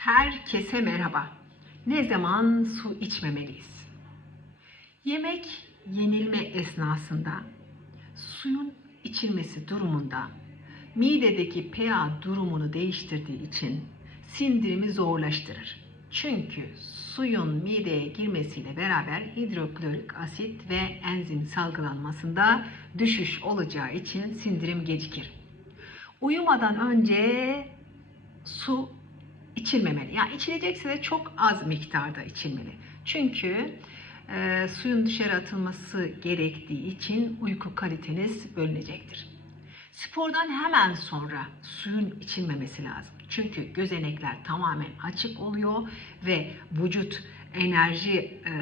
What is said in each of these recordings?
Herkese merhaba. Ne zaman su içmemeliyiz? Yemek yenilme esnasında suyun içilmesi durumunda midedeki pH durumunu değiştirdiği için sindirimi zorlaştırır. Çünkü suyun mideye girmesiyle beraber hidroklorik asit ve enzim salgılanmasında düşüş olacağı için sindirim gecikir. Uyumadan önce su içilmemeli. Yani içilecekse de çok az miktarda içilmeli. Çünkü e, suyun dışarı atılması gerektiği için uyku kaliteniz bölünecektir. Spordan hemen sonra suyun içilmemesi lazım. Çünkü gözenekler tamamen açık oluyor ve vücut enerji e,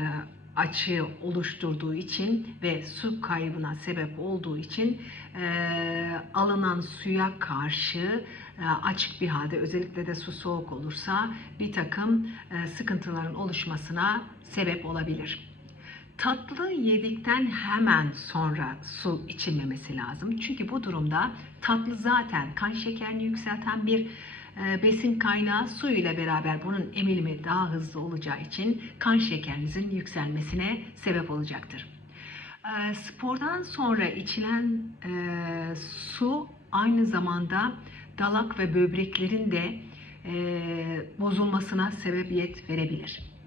açığı oluşturduğu için ve su kaybına sebep olduğu için e, alınan suya karşı e, açık bir halde özellikle de su soğuk olursa bir takım e, sıkıntıların oluşmasına sebep olabilir. Tatlı yedikten hemen sonra su içilmemesi lazım. Çünkü bu durumda tatlı zaten kan şekerini yükselten bir e, besin kaynağı su ile beraber bunun emilimi daha hızlı olacağı için kan şekerinizin yükselmesine sebep olacaktır. E, spordan sonra içilen su aynı zamanda dalak ve böbreklerin de e, bozulmasına sebebiyet verebilir.